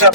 Hello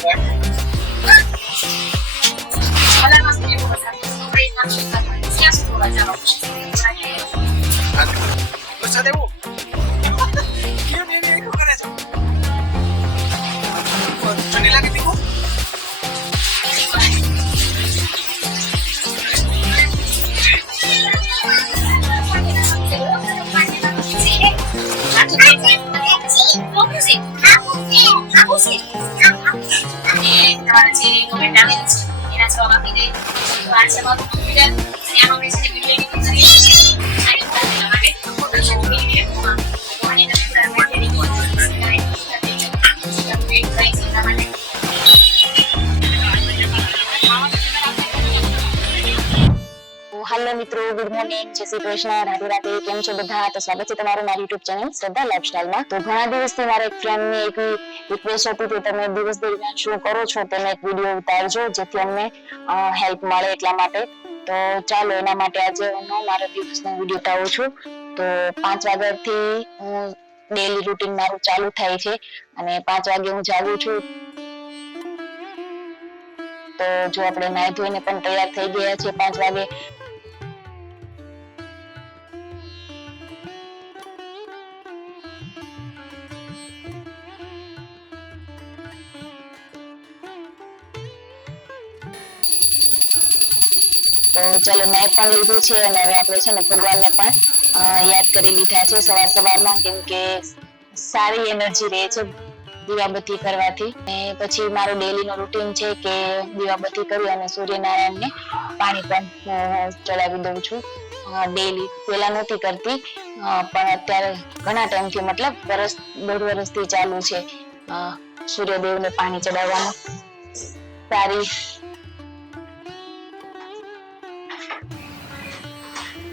મિત્રો, good morning, જય શ્રી કૃષ્ણ, રાધે રાધે. કેમ છો બધા? તો સ્વાગત છે તમારું મારી યુટ્યુબ ચેનલ શ્રદ્ધા લાઈફસ્ટાઈલમાં. તો ઘણા દિવસથી મારા એક ફ્રેન્ડની એક રિક્વેસ્ટ હતી કે તમે દિવસ દરમિયાન શું કરો છો તેનો એક વિડીયો ઉતારજો જેથી અમને હેલ્પ મળે એટલા માટે. તો ચાલો એના માટે આજે હું મારા દિવસનો વિડીયો ઉતારું છું. તો 5 વાગ્યાથી હું ડેલી રૂટીન મારું ચાલુ થાય છે અને 5 વાગે હું જાગું છું. તો જો આપણે નાહી ધોઈને પણ તૈયાર થઈ ગયા છે 5 વાગે. તો ચલો નાઈ પણ લીધું છે અને હવે આપણે છે ને ભગવાનને પણ યાદ કરી લીધા છે સવારમાં, કેમ કે સારી એનર્જી રહે છે દીવાબત્તી કરવાથી. અને પછી મારું ડેલી નો રૂટીન છે કે દીવાબત્તી કરી અને સૂર્યનારાયણને પાણી પણ ચડાવી દઉં છું ડેલી. પેલા નહોતી કરતી પણ અત્યારે ઘણા ટાઈમથી, મતલબ દોઢ વર્ષથી ચાલુ છે સૂર્યદેવને પાણી ચડાવવાનું. સારી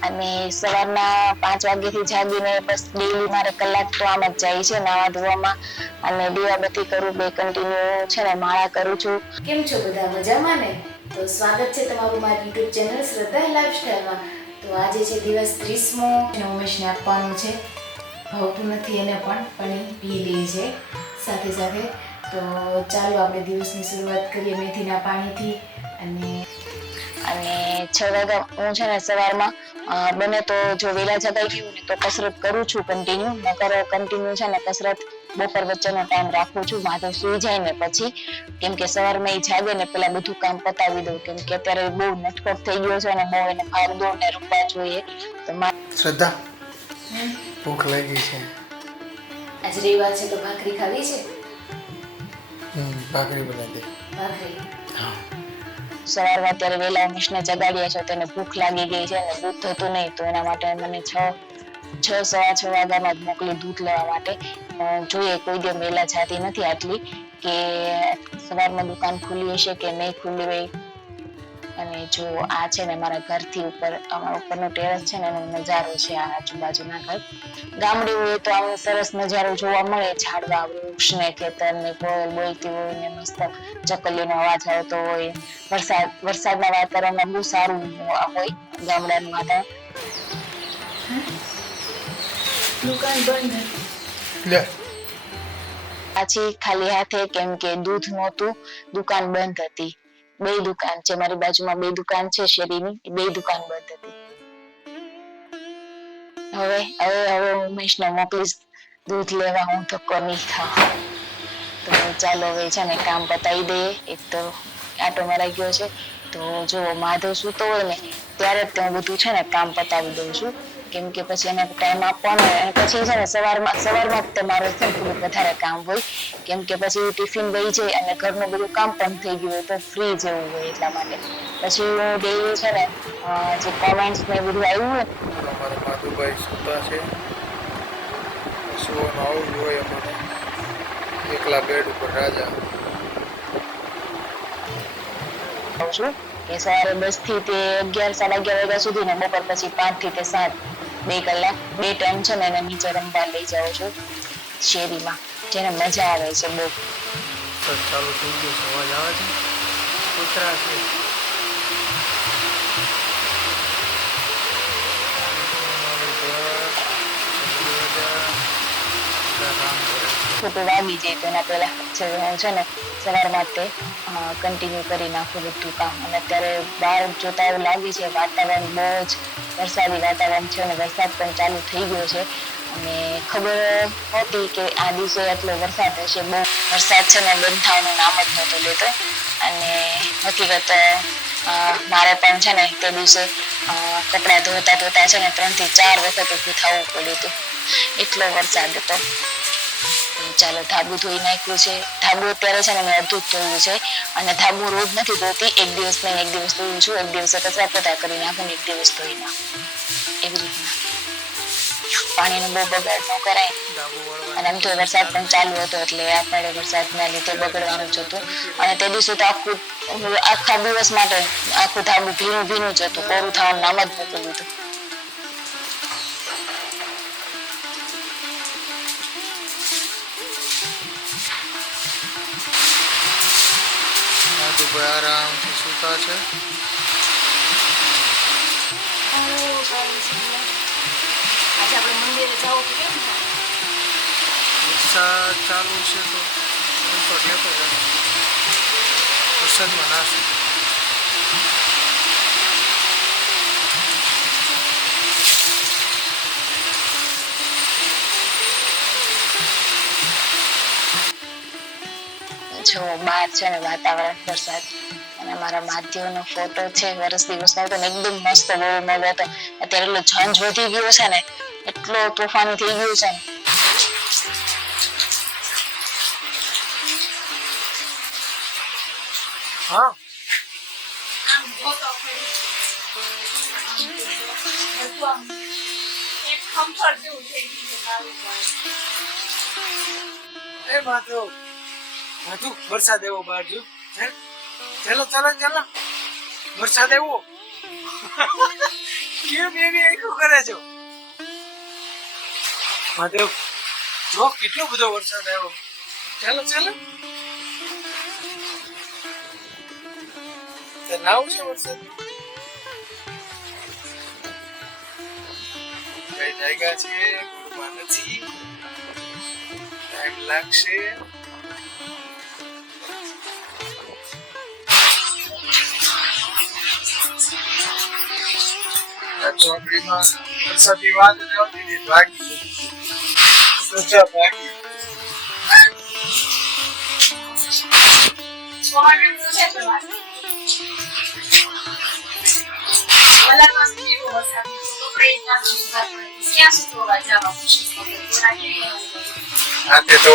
અને સવારના 5 વાગ્યાથી જાગીને બસ ડેલી મારે કલાક તો આમ જ જાય છે નાવા ધોવામાં અને દીવાબત્તી કરું, 2 કન્ટિન્યુ છે ને માળા કરું છું. કેમ છો બધા? મજામાં ને? તો સ્વાગત છે તમારું મારી યુટ્યુબ ચેનલ શ્રદ્ધા લાઈફસ્ટાઈલમાં. તો આજે છે દિવસ 30મો અને ઉમેશને આપવાનું છે. ભાવતું નથી એને પણ એ પી લે છે સાથે સાથે. તો ચાલો આપણે દિવસની શરૂઆત કરીએ મેથીના પાણીથી. અને 6 વાગ્યા હું છે ને સવારમાં બને તો જો વહેલા જગાઈ ગયું ને તો કસરત કરું છું કન્ટિન્યુ. નકર કન્ટિન્યુ છે ને કસરત બપોર વચ્ચેનો ટાઈમ રાખું છું. માધવ સુઈ જાય ને પછી, કેમ કે સવારમાં એ જાગે ને પેલા બધું કામ પતાવી દઉં, કેમ કે અત્યારે બહુ નટખટ થઈ ગયો છે અને બહુ એને ભાગદોડ ને રમવા જોઈએ. તો શ્રદ્ધા, ભૂખ લાગી છે. આજ રવિવાર છે તો ભાખરી ખાવી છે. ભાખરી બનાવી દે. ભાખરી હા. સવારમાં અત્યારે વહેલા ઉમેશને જગાડ્યા છે તો એને ભૂખ લાગી ગઈ છે અને દૂધ થતું નહીં, તો એના માટે મને 6:15 વાગ્યામાં જ મોકલી દૂધ લેવા માટે. જોઈએ, કોઈ દિવસ વહેલા જાતી નથી આટલી, કે સવારમાં દુકાન ખુલ્લી હશે કે નહીં ખુલ્લી હોય. અને જો આ છે ને મારા ઘરથી અમારા ઉપરનો ટેરેસ છે ને એનો નજારો છે. આ આજુબાજુના ઘર ગામડે હોય તો આવો સરસ નજારો જોવા મળે. ઝાડવા, વૃક્ષ ને ખેતર ને કોયલ બોલતી હોય ને મસ્ત ચકલીનો અવાજ આવતો હોય. વરસાદના વાતાવરણમાં બહુ સારું હોય ગામડાનું વાતાવરણ. દુકાન બંધ લે પાછી ખાલી હાથે, કેમ કે દૂધ નહોતું, દુકાન બંધ હતી. 2 દુકાન છે મારી બાજુમાં, 2 દુકાન છે શેરીની, 2 દુકાન બંધ હતી. હવે ઉમેશને મોકલીશ દૂધ લેવા, હું ધક્કો નહીં ખાઉં. તો ચાલો હવે છે ને કામ પતાવી દઈએ. એક તો આટો મરાઈ ગયો છે. તો જો માધવ સૂતો હોય ને ત્યારે જ હું બધું છે ને કામ પતાવી દઉં છું, કેમ કે પછી એને ટાઈમ આપવાનો હોય. અને પછી છે ને સવારમાં જ મારે છે ને થોડું વધારે કામ હોય, કેમ કે પછી ટિફિન વહી જાય અને ઘરનું બધું કામ પણ થઈ ગયું હોય તો ફ્રી જેવું હોય. એટલા માટે પછી હું ડેલી છે ને જે કોમેન્ટ્સ ને બધું આવ્યું હોય. અમારા માધુભાઈ સૂતા છે. સુવાનું આવું જ હોય અમારે. એકલા બેડ ઉપર રાજા. છું કે સવારે 10 થી તે 11, 11:30 વાગ્યા સુધી ને બપોર પછી 5 થી તે 7, 2 કલાક 2 ટાઈમ છે ને એને નીચે રમવા લઈ જાઉં છું શેરીમાં, જેને મજા આવે છે બહુ. ચાલુ થઈ ગયું છે, અવાજ આવે છે. કૂતરા છે. કામ કરે છે. ખોટું વાગી જાય તો એના પહેલા હું છે ને સવારમાં તે કન્ટિન્યુ કરી નાખું બધું કામ. અને અત્યારે બહાર જોતા એવું લાગે છે વાતાવરણ બહુ જ વરસાદી વાતાવરણ છે અને વરસાદ પણ ચાલુ થઈ ગયો છે. અને ખબર નહોતી કે આ દિવસે એટલો વરસાદ હશે. બહુ વરસાદ છે ને બંધ થવાનું નામ જ નહોતો લેતો. અને હકીકત મારે પણ છે ને તે દિવસે કપડાં ધોતા ધોતા છે ને 3 થી 4 વખત ઊભું થવું પડ્યું હતું. એટલો વરસાદ હતો. ચાલો ધાબુ ધોઈ નાખ્યું છે. ધાબુ અત્યારે છે ને મેં અડધું જ ધોયું છે. અને ધાબુ રોજ નથી ધોતી, એક દિવસ નહીં એક દિવસ ધોયું છું. એક દિવસે કચરા પોતા કરી નાખું ને એક દિવસ ધોઈ નાખું, એવી રીતના. પાણીનો બહુ બગાડ ન કરાય. અને એમ તો વરસાદ પણ ચાલુ હતો એટલે આપણે વરસાદના લીધે બગડવાનું જ હતું. અને તે દિવસે તો આખા દિવસ માટે આખું ધાબુ ભીનું ભીનું જ હતું, કોરું થવાનું નામ જ નહોતું લીધું. આરામથી સૂતા છે. આજે આપણે મંદિરે જવું તો કેમ થાય? વરસાદ ચાલુ છે તો લેતો જાય. વરસાદમાં નાશું. જો બહાર છે ને વાતાવરણ વરસાદ અને મારા માધ્યમનો ફોટો છે વર્ષ દિવસનો હતો ને એકદમ મસ્ત બહુ મળ્યો હતો. અત્યારે એટલો ઝંઝ વધી ગયો છે ને, એટલો તોફાની થઈ ગયું છે ને. હા એ માધવ વરસાદ એવો બહાર જો. ચાલો ચાલો ચાલો વરસાદ એવો. કેમ એવી આખું કરે છો માધવ? જો કેટલો બધો વરસાદ આવ્યો. ચાલો ચાલો નાવ છે વરસાદ. કઈ જાયગા છે નથી, ટાઈમ લાગશે. ચોકડીમાં વરસાદની વાત આવતી હતી, ભાગી સોચા ભાગી. આતે તો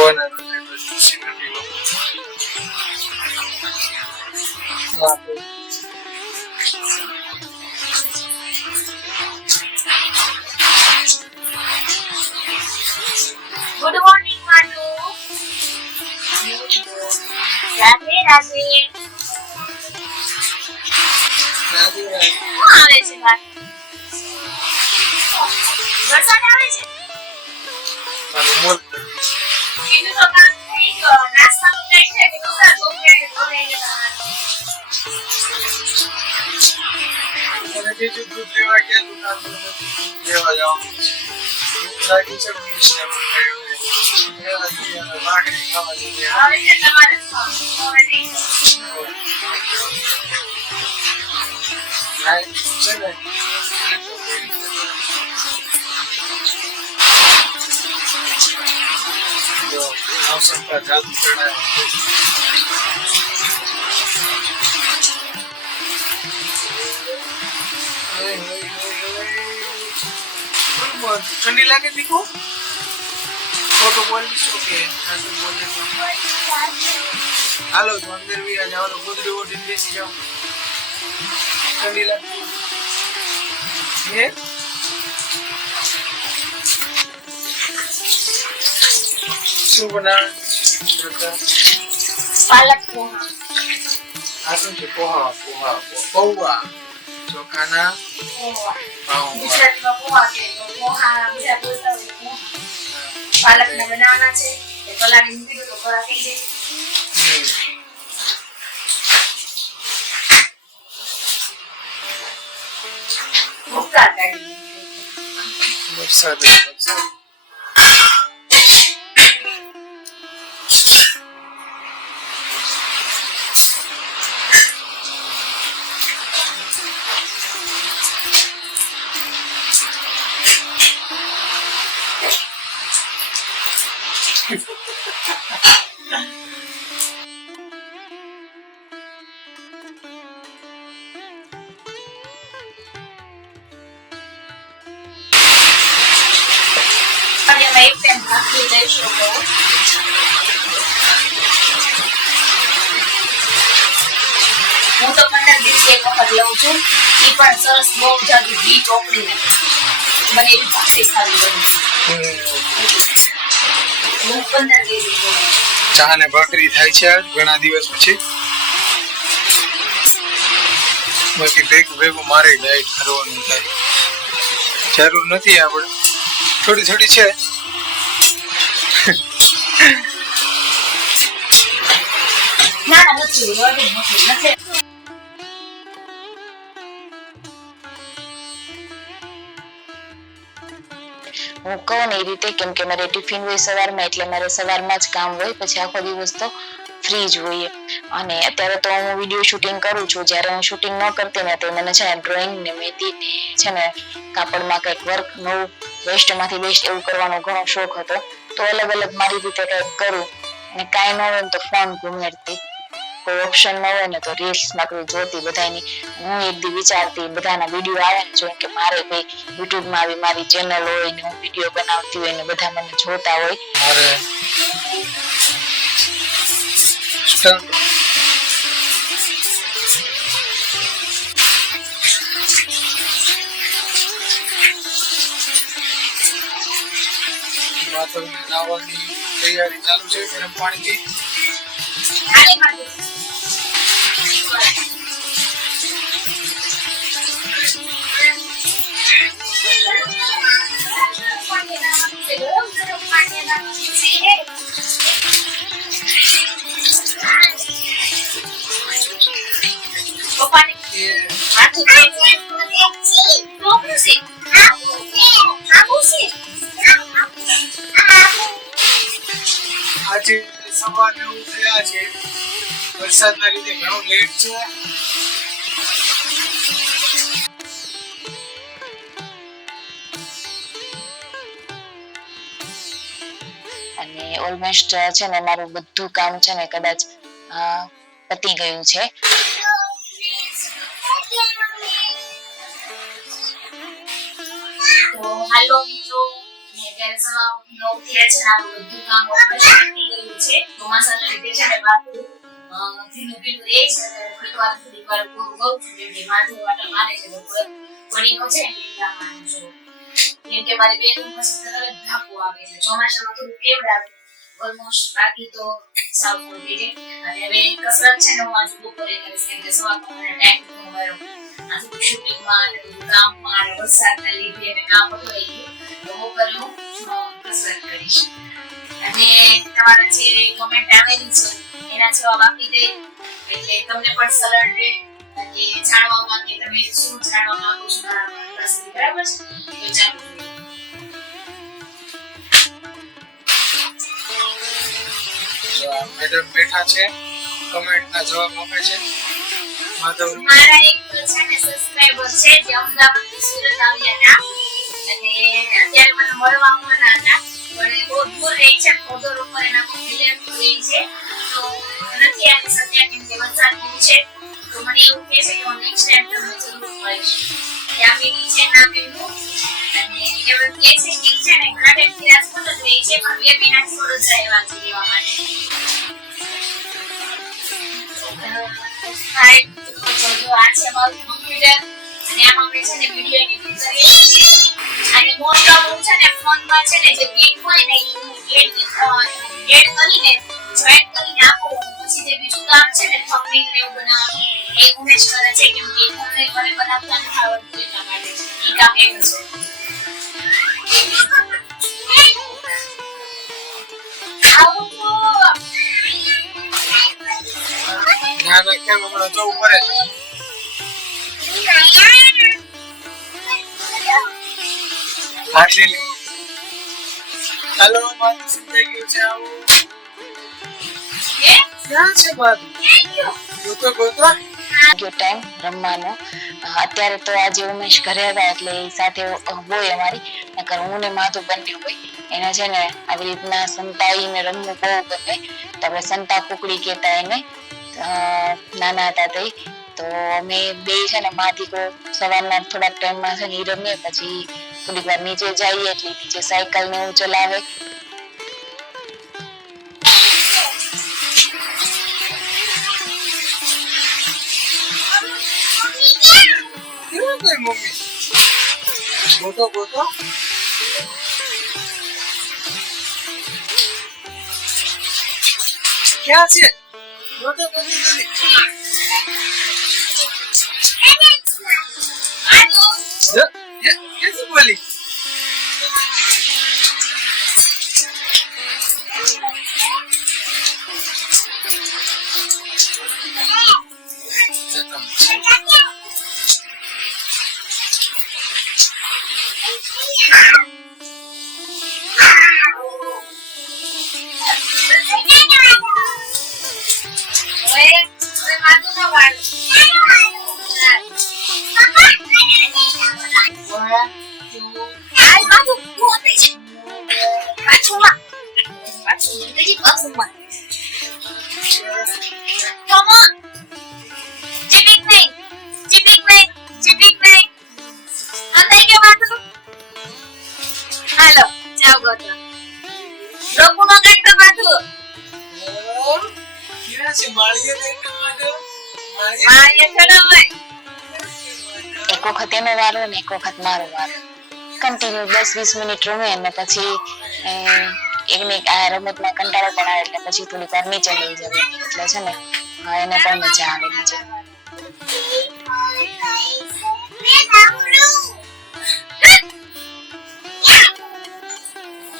ગુડ મોર્નિંગ માનુ. રાધે રાધે. શું આવે છે બહાર? વરસાદ આવે છે. બીજું તો કામ થઈ ગયો. નાસ્તાનું ટાઈમ છે કે બધા છોકરાને ભણાઈને અને બીજું દૂધ લેવા ગયા દુકાન લેવા જવાનું લાગી છે. ભાખરી ખાવા જઈએ. હવે છે તમારે હવે નહીં. છે ને જો મौसम का जादू चढ़ा है. ठंडी लागे देखो फोटो बोली शो के ऐसे बोले तो हालो तो अंदर भी आ जाओ, गोदड़ी वोदड़ी बेसी जाओ. ठंडी लागे ये શું બના પાલક પોહા. આ શું છે? પોહા પોહા પૌવા ચોખાના પોહા ગુજરાતીમાં પોહા કે પોહા બીજા બોલતા હોય પોહા. પાલકના બનાવવાના છે એ પલાળી મૂકી દો તો પોહા થઈ જાય. ભૂકા કાઢી વરસાદ વરસાદ એક ટાઈમ ભાખરી લઈ શકો. હું તો 15 દિવસે એક વખત લઉં છું. એ પણ સરસ બહુ જાડી ઘી ચોપડીને મને એવી ભાખરી સારી ગમે. હું 15 દિવસે લઉં. ચા ને ભાખરી થાય છે આજ ઘણા દિવસ પછી. બાકી ભેગું મારે ડાયટ કરવાનું થાય. જરૂર નથી આપણે થોડી થોડી છે. ના નથી નથી. હું કહું ને એ રીતે, કેમ કે મારે ટિફિન હોય સવારમાં, એટલે મારે સવારમાં જ કામ હોય, પછી આખો દિવસ તો ફ્રી જ હોઈએ. અને અત્યારે તો હું વિડીયો શૂટિંગ કરું છું. જ્યારે હું શૂટિંગ ન કરતી ને તો મને છે ને ડ્રોઈંગ ને મહેંદી છે ને કાપડમાં કંઈક વર્ક નવું વેસ્ટમાંથી બેસ્ટ એવું કરવાનો ઘણો શોખ હતો. તો અલગ અલગ મારી રીતે કંઈક કરું. અને કાંઈ ન હોય ને તો ફોન ઘુમેડતી, કોઈ ઓપ્શન ન હોય ને તો રીલ્સમાં કોઈ જોતી બધાની. હું એક દી વિચારતી બધાના વિડીયો આવે ને જોઈ કે મારે ભાઈ યુટ્યુબમાં આવી મારી ચેનલ હોય ને હું વિડીયો બનાવતી હોય ને બધા મને જોતા હોય. મારે નાવાની તૈયારી ચાલુ છે ગરમ પાણીથી. આજે સવાર 9 થયા છે. વરસાદના લીધે ઘણું લેટ છે. અને ઓલમોસ્ટ છે ને મારું બધું કામ છે ને કદાચ પતી ગયું છે. તો હાલો મિત્રો, અત્યારે સવા 9 થયા છે. આ બધું કામ ઓલમોસ્ટ પતી ગયું છે. ચોમાસાના લીધે છે ને બાપુ ધીનું ધીનું રહે છે. થોડીક વાર પૂરું કરું છું, કેમ કે માથું વાટા મારે છે. પડીનો છે ને એટલા માનું છું. કેમ કે મારી બેનું પછી તરત ધાપો આવે છે. ચોમાસામાં થોડું કેવડાવે ઓલમોસ્ટ, બાકી તો સાવ થઈ જાય. અને હવે કસરત છે ને હું આજે બપોરે કરીશ, કેમ કે સવારમાં મને ટાઈમ ન મળ્યો. આજે શૂટિંગમાં અને બધું કામમાં અને વરસાદના લીધે મેં કામ અટવાઈ ગયું. તો બપોરે હું કસરત કરીશ. અને તમારા જે કમેન્ટ આવેલી છે એના જવાબ આપી દઈ, એટલે તમને પણ સરળ રહે અને જાણવામાં કે તમે શું જાણવા માંગો છો મારા પાસેથી, બરાબર છે? તો ચાલો મેડમ બેઠા છે, કમેન્ટના જવાબ આપે છે. મારા એક છે ને સબસ્ક્રાઇબર છે જે અમદાવાદથી સુરત આવ્યા હતા અને અત્યારે મને મળવા આવવાના હતા, પણ એ બહુ દૂર રહે છે. ખોડોર ઉપર એના વિલેજ રહે છે, તો નથી આવી શક્યા કેમ કે વરસાદ બહુ છે. તો મને એવું કહે છે કે હું નેક્સ્ટ ટાઈમ તમને જરૂર મળીશ. યામિની છે નામ એનું, અને એવું કહે છે કે છે ને ઘણા ટાઈમથી રાજકોટ જ રહે છે, પણ 2 મહિનાથી વડોદરા આવ્યા છે રહેવા માટે. જો આ છે મારું કમ્પ્યુટર અને આમાં મેં છે ને વિડિયો એડિટિંગ કરીએ છીએ. અને મોસ્ટ ઓફ હું છે ને ફોનમાં છે ને જે ક્લિપ હોય ને એડ કરીને જોઈન્ટ કરીને આપો. પછી જે બીજું કામ છે ને થંબનેલ ને એવું બનાવવાનું એ ઉમેશ કરે છે, કેમ કે થંબનેલ મને બનાવતા નથી આવડતું એટલા માટે એ કામ એ કરશે. ના ના કેમ હમણાં જવું પડે. હાશી હેલો મારું થઈ ગયું છે. આવું ક્યાં છે બાદ ગોતો ગોતો ગયો ટાઈમ રમવાનો. અત્યારે તો આજે ઉમેશ ઘરે હતા એટલે એ સાથે હોય અમારી, નકર હું ને માધુ બંને હોય. એને છે ને આવી રીતના સંતાઈને રમવું બહુ ગમે. તો આપણે સંતા કુકડી કહેતા એને, નાના હતા તે. તો અમે બે છે ને મા દીકરો સવારના થોડાક ટાઈમમાં છે ને એ રમીએ, પછી થોડીક વાર નીચે જઈએ એટલે નીચે સાયકલ ને એવું ચલાવે. કેવું છે મમ્મી? ગોતો ગોતો ક્યાં છે? ગોતો ગોતો જલ્દી. कैसे बोली? હાલો જાઓ ગોતો રોકુનો કાઢતો માથું ક્યાં છે? માળીએ દેખો માજો. મારે ચડો ભાઈ એક વખત એનો વારો ને એક વખત મારો વારો. કન્ટિન્યુ 10-20 મિનિટ રમે અને પછી એકને આ રમતમાં કંટાળો પણ આવે એટલે પછી થોડીક વાર નીચે લઈ જવે. એટલે છે ને એને પણ મજા આવે નીચે.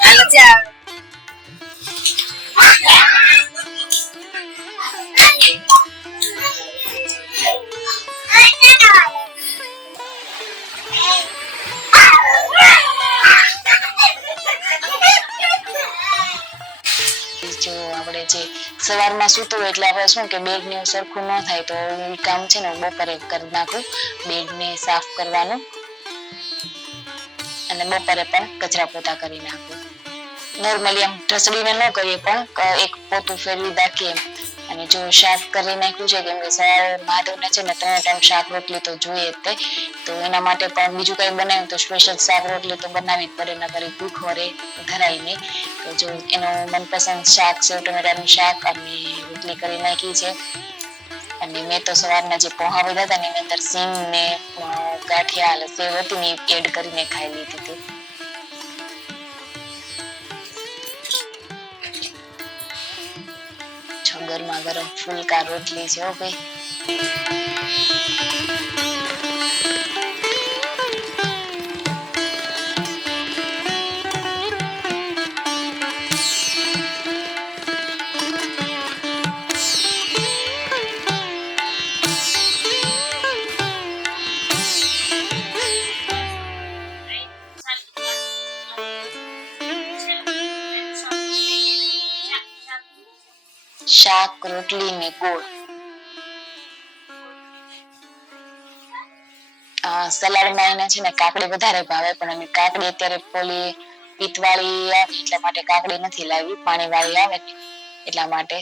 હાલો જાઓ જો આપણે જે સવારમાં સૂતું હોય એટલે આપણે શું કે બેડ ને સરખું ન થાય, તો એ કામ છે ને બપોરે કરી નાખું, બેડ ને સાફ કરવાનું અને બપોરે પણ કચરા પોતા કરી નાખું. નોર્મલી આમ ઢસડીને ન કરીએ પણ એક પોતું ફેરવી નાખીએ. અને જો શાક કરી નાખ્યું છે, કેમ કે સવારે માધવને છે ને 3 ટાઈમ શાક રોટલી તો જોઈએ જ તે, તો એના માટે પણ બીજું કઈ બનાવ્યું તો સ્પેશિયલ શાક રોટલી તો બનાવવી જ પડે, ન કરી ભૂખ વરે ધરાય નહીં. તો જો એનો મનપસંદ શાક સેવ ટમેટાનું શાક અને રોટલી કરી નાખી છે. અને મેં તો સવારના જે પોહા વધ્યા હતા ને એની અંદર સિંગ ને ગાંઠિયા સેવ હતી ને એડ કરીને ખાઈ લીધી હતી. ગરમા ગરમ ફુલકા રોટલી છે. ભાઈ શાક રોટલી ને ગોળ. સલાડમાં એને છે ને કાકડી વધારે ભાવે, પણ અમે કાકડી અત્યારે પોલી પિત્તવાળી આવે એટલા માટે કાકડી નથી લાવી, પાણી વાળી આવે ને એટલા માટે.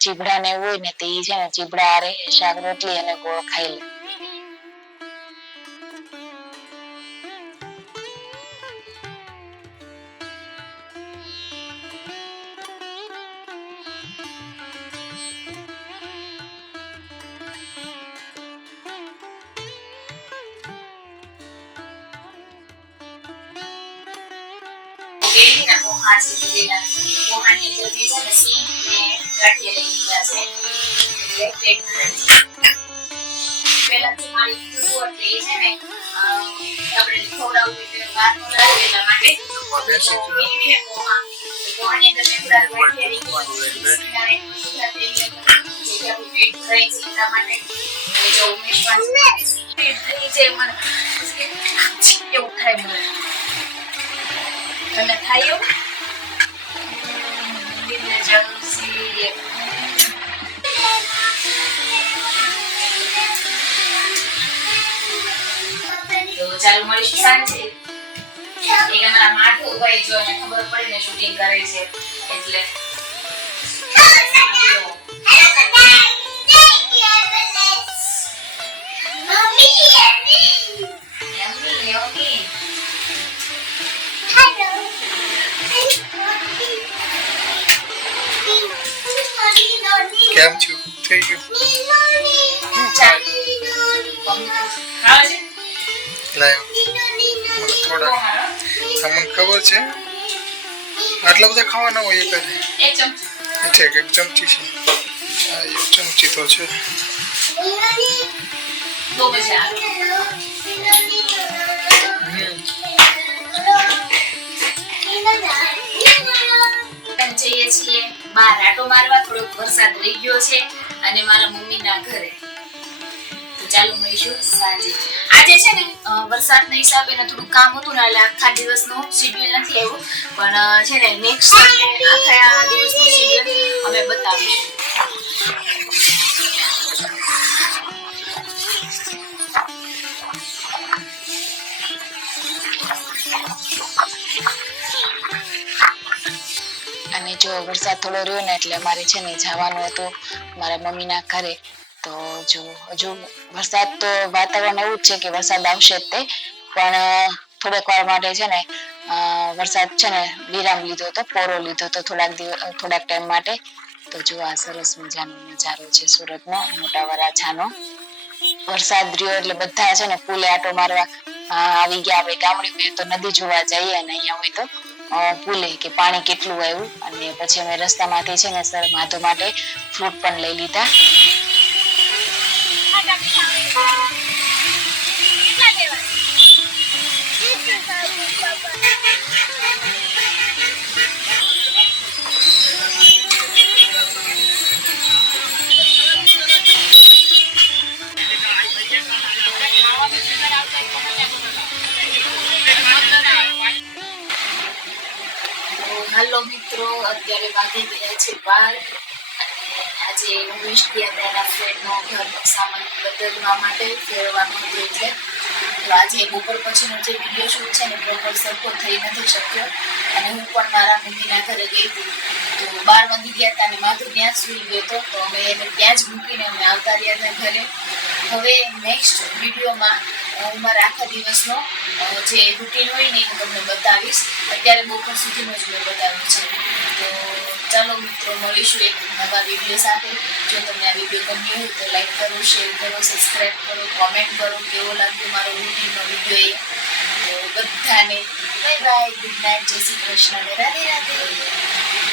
ચીબડા ને હોય ને તે છે ને ચીબડા આરે શાક રોટલી અને ગોળ ખાઈ લે. પોહા છે લીધેલા પોહાની અંદર બી છે ને સિંગ ને ગાંઠિયા લઈ લીધા છે એટલે પેલા થી મારી કીધું એટલે એ છે ને આપણે ખવડાવવું એટલે વાર ન લાગે એટલા માટે મેળવીને પોહાની અંદર મેં થોડા ગાંઠિયા લઈ લીધા જે આપણું પેટ ભરાય છે એટલા માટે જો ઉમેશ પેટ થઈ જાય મને એવું થાય મને. તને થાય એવું? મળીશું સાંજે. એક અમારા માઠું ભાઈ જો એને ખબર પડી ને શૂટિંગ કરે છે એટલે કેમ છું થઈ ગયું લાયો મને થોડા તમને ખબર છે આટલા બધા ખાવાના હોય એક એક ચમચી ઠીક એક ચમચી છે હા એક ચમચી તો છે તો મજા આવે. જઈએ છીએ બહાર આટો મારવા, થોડોક વરસાદ રહી ગયો છે અને મારા મમ્મીના ઘરે. તો ચાલો મળીશું સાંજે. આજે છે ને વરસાદના હિસાબે ને થોડું કામ હતું ને એટલે આખા દિવસનું શેડ્યુલ નથી આવ્યું, પણ છે ને નેક્સ્ટ આખા દિવસનું શેડ્યુલ અમે બતાવીશું. અને જો વરસાદ થોડો રહ્યો ને એટલે અમારે છે ને જવાનું હતું મારા મમ્મીના ઘરે. તો જો હજુ વરસાદ તો વાતાવરણ એવું જ છે કે વરસાદ આવશે જ તે, પણ થોડીક વાર માટે છે ને વરસાદ છે ને વિરામ લીધો હતો, પોરો લીધો હતો થોડાક ટાઈમ માટે. તો જો આ સરસ મજાનો નજારો છે સુરતનો મોટા વરાછાનો. વરસાદ રહ્યો એટલે બધા છે ને પુલે આટો મારવા આવી ગયા. આપણે ગામડી તો નદી જોવા જઈએ અને અહીંયા હોય તો પુલે કે પાણી કેટલું આવ્યું. અને પછી અમે રસ્તામાંથી છે ને સર માધો માટે ફ્રૂટ પણ લઈ લીધા. હાલો મિત્રો, અત્યારે વાગી ગયા છે 12 અને આજે ઉમેશ ગયા હતા એના ફ્રેન્ડનો ઘરનો સામાન બદલવા માટે, ફેરવાનું હતું એટલે. તો આજે બપોર પછીનો જે વિડીયો શૂટ છે ને પ્રોપર સરખો થઈ નથી શક્યો અને હું પણ મારા મમ્મીના ઘરે ગઈ હતી. તો 12 વાગી ગયા હતા અને માધુ ત્યાં જ સૂઈ ગયો હતો, તો અમે એને ત્યાં જ મૂકીને અમે આવતા રહ્યા હતા ઘરે. હવે નેક્સ્ટ વિડીયોમાં હું મારા આખા દિવસનો જે રૂટીન હોય ને હું તમને બતાવીશ. અત્યારે બપોર સુધીનું જ મેં બતાવ્યું છે. તો ચાલો મિત્રો, મળીશું એક નવા વિડીયો સાથે. જો તમને આ વિડીયો ગમ્યો હોય તો લાઈક કરો, શેર કરો, સબસ્ક્રાઈબ કરો, કોમેન્ટ કરો કેવો લાગ્યો મારો રૂટીનનો વિડીયો એ. તો બધાને બાય બાય, ગુડ નાઇટ, જય શ્રી કૃષ્ણ ને રાધે રાધે.